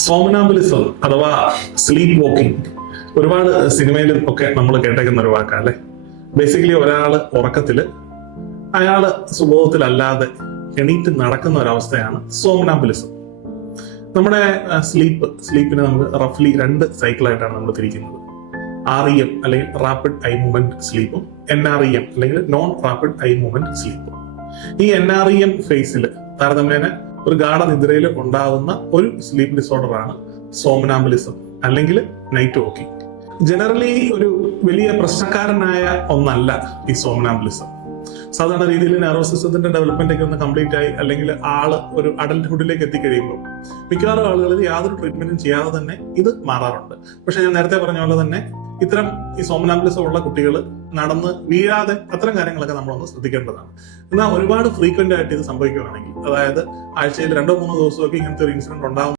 Somnambulism അഥവാ sleep walking ഒരുപാട് സിനിമയിലും ഒക്കെ നമ്മൾ കേട്ടേക്കുന്ന ഒരു വാക്കാണ് അല്ലെ. ബേസിക്കലി ഒരാള് ഉറക്കത്തില് അയാള് സുബോധത്തിലല്ലാതെ എണീറ്റ് നടക്കുന്ന ഒരവസ്ഥയാണ് സോമനാംബുലിസം. നമ്മുടെ സ്ലീപ്പിനെ നമുക്ക് റഫ്ലി 2 സൈക്കിളായിട്ടാണ് നമ്മൾ തിരിക്കുന്നത്. REM അല്ലെങ്കിൽ റാപ്പിഡ് ഐ മൂവ്മെന്റ് സ്ലീപ്പും NREM അല്ലെങ്കിൽ നോൺ റാപ്പിഡ് ഐ മൂവ്മെന്റ് സ്ലീപ്പും. ഈ NREM ഫേസിൽ താരതമ്യേന ഒരു ഗാഠനിദ്രയിൽ ഉണ്ടാകുന്ന ഒരു സ്ലീപ്പ് ഡിസോർഡർ ആണ് സോമനാംബുലിസം അല്ലെങ്കിൽ നൈറ്റ് വാക്കിംഗ്. ജനറലി ഒരു വലിയ പ്രശ്നക്കാരനായ ഒന്നല്ല ഈ സോമനാംബുലിസം. സാധാരണ രീതിയിൽ നെർവസ് സിസ്റ്റത്തിന്റെ ഡെവലപ്മെന്റ് ഒക്കെ ഒന്ന് കംപ്ലീറ്റ് ആയി അല്ലെങ്കിൽ ആള് ഒരു അഡൽട്ട്ഹുഡിലേക്ക് എത്തിക്കഴിയുമ്പോൾ മിക്കവാറും ആളുകളിൽ യാതൊരു ട്രീറ്റ്മെന്റും ചെയ്യാതെ തന്നെ ഇത് മാറാറുണ്ട്. പക്ഷെ ഞാൻ നേരത്തെ പറഞ്ഞ പോലെ തന്നെ ഇത്തരം ഈ സോമനാംബുലിസം ഉള്ള കുട്ടികൾ നടന്ന് വീഴാതെ അത്തരം കാര്യങ്ങളൊക്കെ നമ്മളൊന്ന് ശ്രദ്ധിക്കേണ്ടതാണ്. എന്നാൽ ഒരുപാട് ഫ്രീക്വന്റ് ആയിട്ട് ഇത് സംഭവിക്കുകയാണെങ്കിൽ, അതായത് ആഴ്ചയിൽ 2-3 ദിവസമൊക്കെ ഇങ്ങനത്തെ ഒരു ഇൻസിഡന്റ് ഉണ്ടാകും